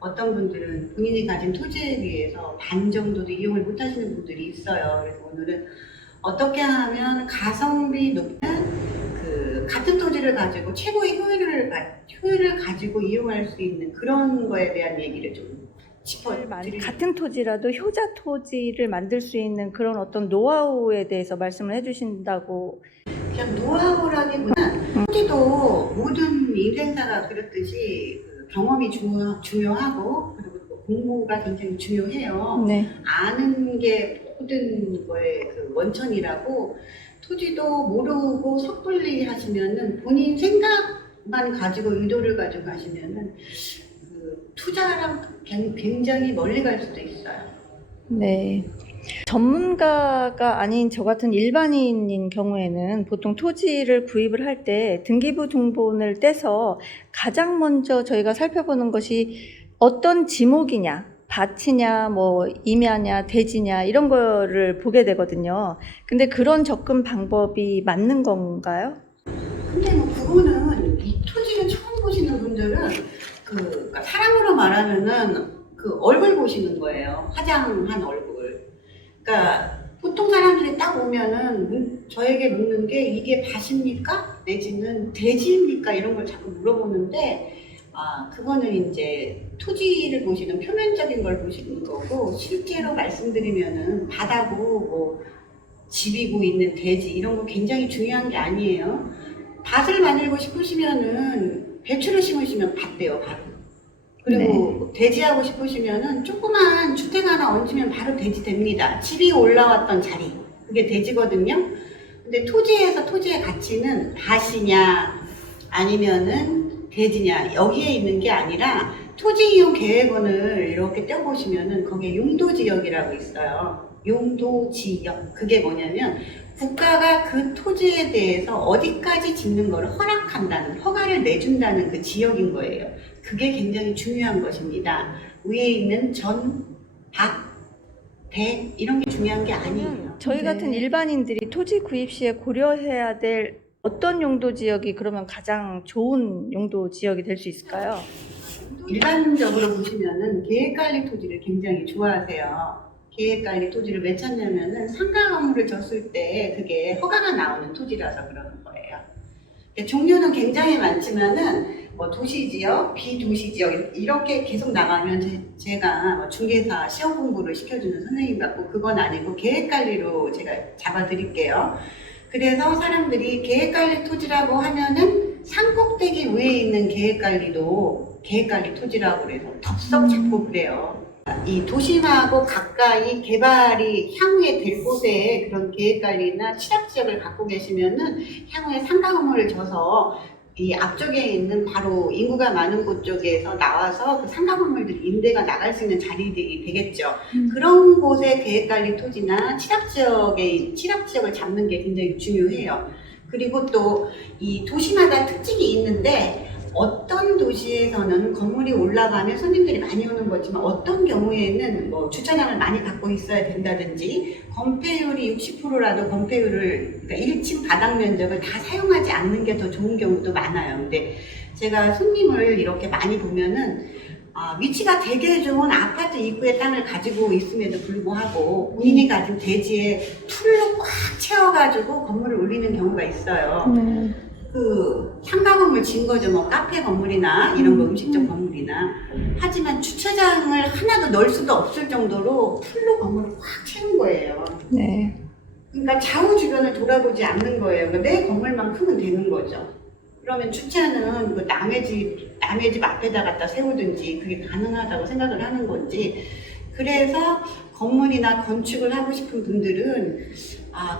어떤 분들은 본인이 가진 토지에 비해서 반 정도도 이용을 못 하시는 분들이 있어요. 그래서 오늘은 어떻게 하면 가성비 높은 같은 토지를 가지고 최고의 효율을 가지고 이용할 수 있는 그런 거에 대한 얘기를 좀 짚어드리려고. 같은 토지라도 효자 토지를 만들 수 있는 그런 어떤 노하우에 대해서 말씀을 해주신다고. 그냥 노하우라기보다는 토지도 모든 인생사가 그렇듯이 경험이 중요하고 그리고 또 공부가 굉장히 중요해요. 네. 아는 게 모든 거의 원천이라고. 토지도 모르고 섣불리 하시면은 본인 생각만 가지고 의도를 가지고 가시면은 투자랑 굉장히 멀리 갈 수도 있어요. 네. 전문가가 아닌 저 같은 일반인인 경우에는 보통 토지를 구입을 할 때 등기부 등본을 떼서 가장 먼저 저희가 살펴보는 것이 어떤 지목이냐, 밭이냐, 뭐 임야냐, 대지냐 이런 거를 보게 되거든요. 근데 그런 접근 방법이 맞는 건가요? 근데 뭐 그거는 이 토지를 처음 보시는 분들은 그러니까 사람으로 말하면은 얼굴 보시는 거예요. 화장한 얼굴. 그러니까 보통 사람들이 딱 오면은 저에게 묻는 게 이게 밭입니까? 내지는 대지입니까? 이런 걸 자꾸 물어보는데 그거는 이제 토지를 보시는 표면적인 걸 보시는 거고, 실제로 말씀드리면은 밭하고 뭐 집이고 있는 대지 이런 거 굉장히 중요한 게 아니에요. 밭을 만들고 싶으시면은 배추를 심으시면 밭 돼요, 바로. 그리고 대지하고 싶으시면은 조그만 주택 하나 얹으면 바로 대지 됩니다. 집이 올라왔던 자리, 그게 대지거든요. 근데 토지에서 토지의 가치는 밭이냐 아니면은 대지냐 여기에 있는 게 아니라 토지 이용 계획원을 이렇게 떼어보시면은 거기에 용도지역이라고 있어요. 용도지역. 그게 뭐냐면 국가가 그 토지에 대해서 어디까지 짓는 걸 허락한다는, 허가를 내준다는 그 지역인 거예요. 그게 굉장히 중요한 것입니다. 위에 있는 전, 밭, 대 이런 게 중요한 게 아니에요. 저희 같은 일반인들이 토지 구입 시에 고려해야 될 어떤 용도 지역이 그러면 가장 좋은 용도 지역이 될 수 있을까요? 일반적으로 보시면은 계획관리 토지를 굉장히 좋아하세요. 계획관리 토지를 왜 찾냐면은 상가 건물을 졌을 때 그게 허가가 나오는 토지라서 그러는 거예요. 종류는 굉장히 많지만은 뭐 도시지역, 비도시지역 이렇게 계속 나가면 제가 중개사 시험 공부를 시켜주는 선생님 같고, 그건 아니고 계획관리로 제가 잡아드릴게요. 그래서 사람들이 계획관리 토지라고 하면은 산꼭대기 위에 있는 계획관리도 계획관리 토지라고 그래서 덥석 잡고 그래요. 이 도심하고 가까이 개발이 향후에 될 곳에 그런 계획관리나 취약지역을 갖고 계시면은 향후에 상가 건물을 져서 이 앞쪽에 있는 바로 인구가 많은 곳 쪽에서 나와서 그 상가 건물들이 임대가 나갈 수 있는 자리들이 되겠죠. 그런 곳의 계획관리 토지나 취약지역을 잡는 게 굉장히 중요해요. 그리고 또 이 도시마다 특징이 있는데, 어떤 도시에서는 건물이 올라가면 손님들이 많이 오는 거지만 어떤 경우에는 뭐 주차장을 많이 갖고 있어야 된다든지 건폐율이 60%라도 건폐율을, 그러니까 1층 바닥 면적을 다 사용하지 않는 게 더 좋은 경우도 많아요. 근데 제가 손님을 이렇게 많이 보면은 위치가 되게 좋은 아파트 입구의 땅을 가지고 있음에도 불구하고 본인이 가진 대지에 풀로 꽉 채워가지고 건물을 올리는 경우가 있어요. 상가 건물 진 거죠. 뭐 카페 건물이나 이런 거 음식점 건물이나. 하지만 주차장을 하나도 넣을 수도 없을 정도로 풀로 건물을 꽉 채운 거예요. 네. 그러니까 좌우 주변을 돌아보지 않는 거예요. 그러니까 내 건물만 크면 되는 거죠. 그러면 주차는 남의 집 앞에다 갖다 세우든지 그게 가능하다고 생각을 하는 건지. 그래서 건물이나 건축을 하고 싶은 분들은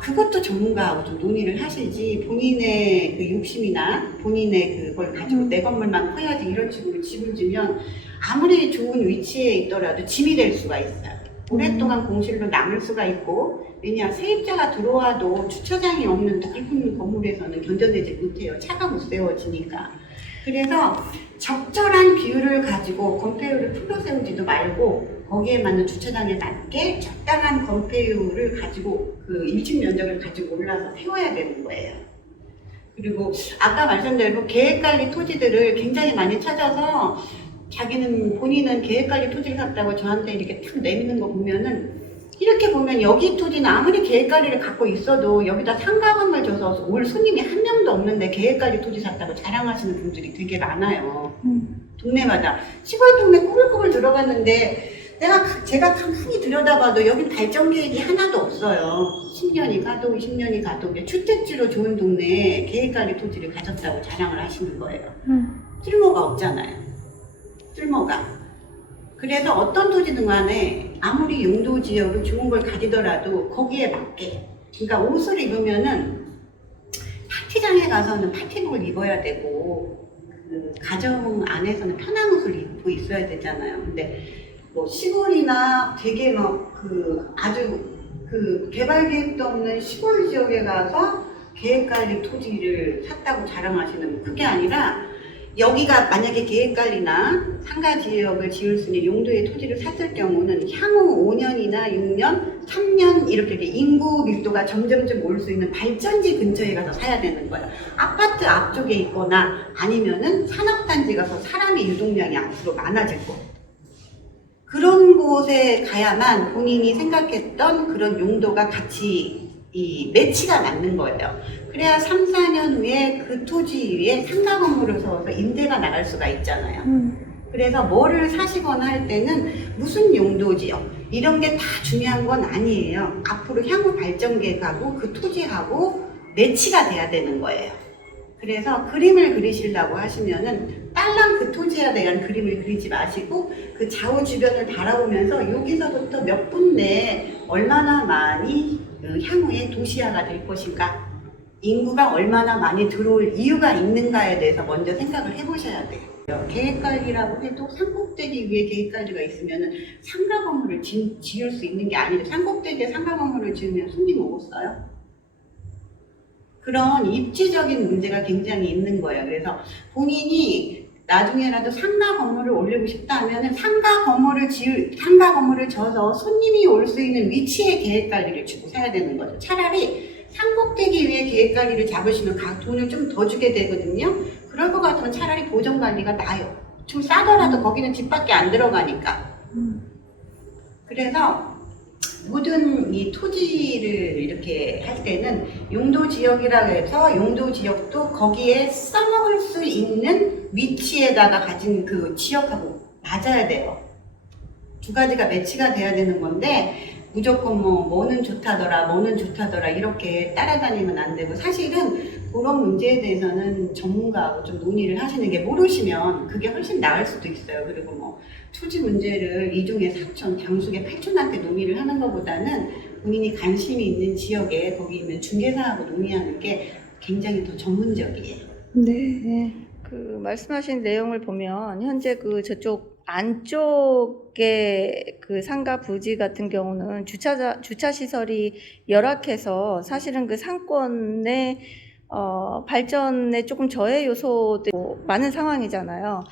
그것도 전문가하고 좀 논의를 하시지, 본인의 그 욕심이나 본인의 그걸 가지고 내 건물만 커야지 이런 식으로 집을 지면 아무리 좋은 위치에 있더라도 짐이 될 수가 있어요. 오랫동안 공실로 남을 수가 있고, 왜냐, 세입자가 들어와도 주차장이 없는 넓은 건물에서는 견뎌내지 못해요. 차가 못 세워지니까. 그래서 적절한 비율을 가지고 건폐율을 풀로 세우지도 말고 거기에 맞는 주차장에 맞게 적당한 건폐율을 가지고 그 1층 면적을 가지고 올라서 세워야 되는 거예요. 그리고 아까 말씀드린 계획관리 토지들을 굉장히 많이 찾아서 자기는 본인은 계획관리 토지를 샀다고 저한테 이렇게 탁 내미는 거 보면은 이렇게 보면 여기 토지는 아무리 계획관리를 갖고 있어도 여기다 상가건물 줘서 올 손님이 한 명도 없는데 계획관리 토지 샀다고 자랑하시는 분들이 되게 많아요. 동네마다. 시골 동네 꼬불꼬불 들어갔는데 제가 가만히 들여다봐도 여기 발전 계획이 하나도 없어요. 10년이 가도 20년이 가도 주택지로 좋은 동네에 계획관리 토지를 가졌다고 자랑을 하시는 거예요. 쓸모가 없잖아요. 쓸모가. 그래서 어떤 토지든 간에 아무리 용도 지역을 좋은 걸 가지더라도 거기에 맞게. 그러니까 옷을 입으면은 파티장에 가서는 파티복을 입어야 되고 그 가정 안에서는 편한 옷을 입고 있어야 되잖아요. 근데 뭐 시골이나 되게 막 아주 개발 계획도 없는 시골 지역에 가서 계획관리 토지를 샀다고 자랑하시는 그게 아니라 여기가 만약에 계획관리나 상가 지역을 지을 수 있는 용도의 토지를 샀을 경우는 향후 5년이나 6년, 3년 이렇게 인구 밀도가 점점점 올 수 있는 발전지 근처에 가서 사야 되는 거예요. 아파트 앞쪽에 있거나 아니면은 산업단지 가서 사람의 유동량이 앞으로 많아질 거예요. 그런 곳에 가야만 본인이 생각했던 그런 용도가 같이 매치가 맞는 거예요. 그래야 3, 4년 후에 그 토지 위에 상가 건물을 세워서 임대가 나갈 수가 있잖아요. 그래서 뭐를 사시거나 할 때는 무슨 용도지요? 이런 게 다 중요한 건 아니에요. 앞으로 향후 발전 계획하고 그 토지하고 매치가 돼야 되는 거예요. 그래서 그림을 그리시려고 하시면은 딸랑 그 토지에 대한 그림을 그리지 마시고 그 좌우 주변을 바라보면서 여기서부터 몇 분 내에 얼마나 많이 향후에 도시화가 될 것인가, 인구가 얼마나 많이 들어올 이유가 있는가에 대해서 먼저 생각을 해보셔야 돼요. 계획관리라고 해도 산꼭대기 위에 계획관리가 있으면 상가 건물을 지을 수 있는 게 아니라 산꼭대기에 상가 건물을 지으면 손님 오겠어요? 그런 입지적인 문제가 굉장히 있는 거예요. 그래서 본인이 나중에라도 상가 건물을 올리고 싶다 하면은 상가 건물을 져서 손님이 올 수 있는 위치에 계획관리를 주고 사야 되는 거죠. 차라리 산꼭대기 위에 계획관리를 잡으시면 돈을 좀 더 주게 되거든요. 그럴 것 같으면 차라리 보전관리가 나아요. 좀 싸더라도 거기는 집밖에 안 들어가니까. 그래서 모든 이 토지를 이렇게 할 때는 용도 지역이라고 해서 용도 지역도 거기에 써먹을 수 있는 위치에다가 가진 그 지역하고 맞아야 돼요. 두 가지가 매치가 돼야 되는 건데 무조건 뭐는 좋다더라 이렇게 따라다니면 안 되고, 사실은 그런 문제에 대해서는 전문가하고 좀 논의를 하시는 게, 모르시면 그게 훨씬 나을 수도 있어요. 그리고 토지 문제를 이종의 사촌, 장숙의 팔촌한테 논의를 하는 것보다는 본인이 관심이 있는 지역에 거기 있는 중개사하고 논의하는 게 굉장히 더 전문적이에요. 네. 그 말씀하신 내용을 보면 현재 그 저쪽 안쪽에 그 상가 부지 같은 경우는 주차 시설이 열악해서 사실은 그 상권의 발전에 조금 저해 요소들이 많은 상황이잖아요.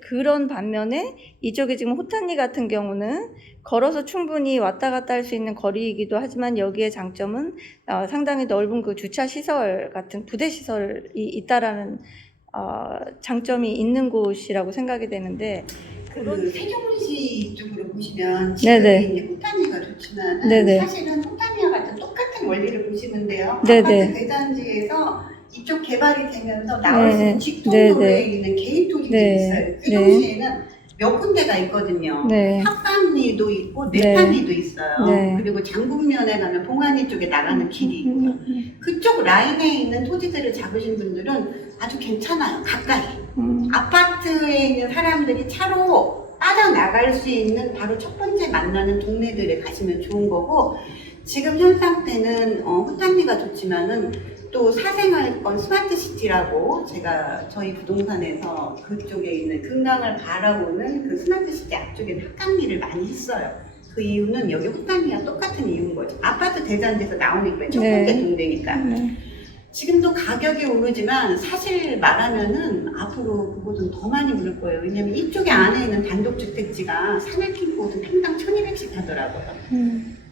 그런 반면에 이쪽에 지금 호탄리 같은 경우는 걸어서 충분히 왔다 갔다 할 수 있는 거리이기도 하지만 여기에 장점은 상당히 넓은 그 주차 시설 같은 부대 시설이 있다라는 장점이 있는 곳이라고 생각이 되는데, 그 세종시 쪽으로 보시면 네네. 지금 이제 호타니가 좋지만 네네. 사실은 호타니와 같은 똑같은 원리를 보시면 돼요. 네네. 아파트 대단지에서 이쪽 개발이 되면서 나올 수 있는 네네. 직통로에 네네. 있는 개인 토지들이 네. 있어요. 세종시에는 몇 군데가 있거든요. 네. 합산리도 있고 네. 내판리도 있어요. 네. 그리고 장군면에 가면 봉안리 쪽에 나가는 길이 있고요. 그쪽 라인에 있는 토지들을 잡으신 분들은 아주 괜찮아요. 가까이. 아파트에 있는 사람들이 차로 빠져나갈 수 있는 바로 첫 번째 만나는 동네들에 가시면 좋은 거고, 지금 현 상태는 호탄리가 좋지만은 또 사생활권 스마트시티라고 제가 저희 부동산에서 그쪽에 있는 금강을 바라보는 그 스마트시티 앞쪽에 합강리를 많이 했어요. 그 이유는 여기 호탄리와 똑같은 이유인 거죠. 아파트 대단지에서 나오니까 첫 번째 네. 동네니까. 지금도 가격이 오르지만 사실 말하면은 앞으로 그곳은 더 많이 오를 거예요. 왜냐면 이쪽에 안에 있는 단독주택지가 산을 낀 곳은 평당 1,200씩 하더라고요.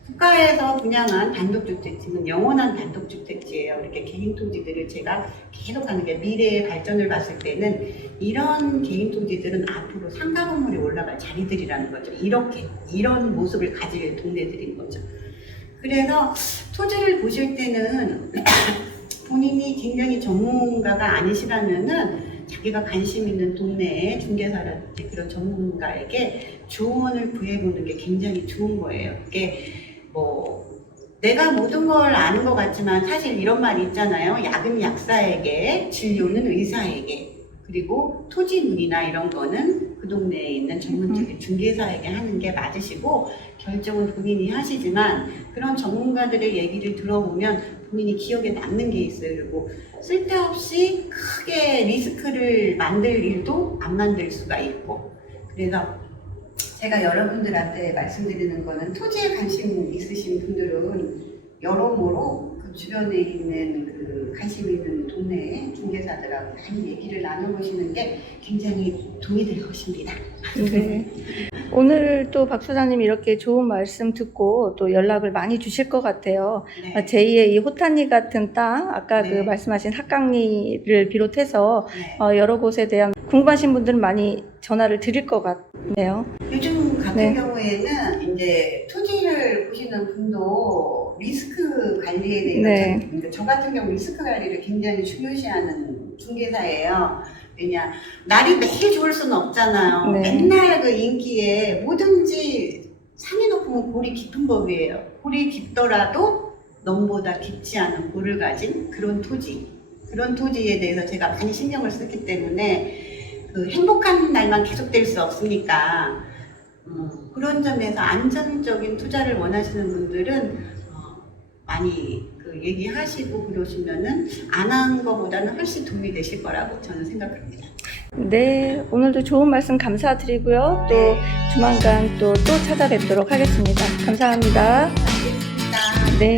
국가에서 분양한 단독주택지는 영원한 단독주택지예요. 이렇게 개인 토지들을 제가 계속 하는 게, 미래의 발전을 봤을 때는 이런 개인 토지들은 앞으로 상가 건물이 올라갈 자리들이라는 거죠. 이런 모습을 가질 동네들인 거죠. 그래서 토지를 보실 때는 본인이 굉장히 전문가가 아니시라면은 자기가 관심 있는 동네의 중개사라든지 그런 전문가에게 조언을 구해보는 게 굉장히 좋은 거예요. 그게 뭐 내가 모든 걸 아는 것 같지만 사실 이런 말이 있잖아요. 약은 약사에게, 진료는 의사에게, 그리고 토지 문의나 이런 거는 그 동네에 있는 전문적인 중개사에게 하는 게 맞으시고 결정은 본인이 하시지만 그런 전문가들의 얘기를 들어보면 본인이 기억에 남는 게 있어요. 그리고 쓸데없이 크게 리스크를 만들 일도 안 만들 수가 있고, 그래서 제가 여러분들한테 말씀드리는 거는 토지에 관심 있으신 분들은 여러모로 그 주변에 있는 그 관심 있는 동네 중개사들하고 많이 얘기를 나눠보시는 게 굉장히 도움이 될 것입니다. 네. 오늘 또 박 소장님 이렇게 좋은 말씀 듣고 또 연락을 많이 주실 것 같아요. 네. 제2의 이 호타니 같은 땅, 아까 네. 그 말씀하신 삭강리를 비롯해서 네. 여러 곳에 대한 궁금하신 분들은 많이 전화를 드릴 것 같네요. 요즘 같은 네. 경우에는 이제 토지를 보시는 분도 리스크 관리에 대해서 네. 그러니까 저 같은 경우 리스크 관리를 굉장히 중요시하는 중개사예요. 왜냐 날이 매일 좋을 수는 없잖아요. 네. 맨날 그 인기에 뭐든지 산이 높으면 골이 깊은 법이에요. 골이 깊더라도 넘보다 깊지 않은 골을 가진 그런 토지에 대해서 제가 많이 신경을 쓰기 때문에 그 행복한 날만 계속될 수 없으니까 그런 점에서 안정적인 투자를 원하시는 분들은 많이 그 얘기하시고 그러시면은 안 한 거보다는 훨씬 도움이 되실 거라고 저는 생각합니다. 네, 오늘도 좋은 말씀 감사드리고요. 또 조만간 또 찾아뵙도록 하겠습니다. 감사합니다. 알겠습니다. 네.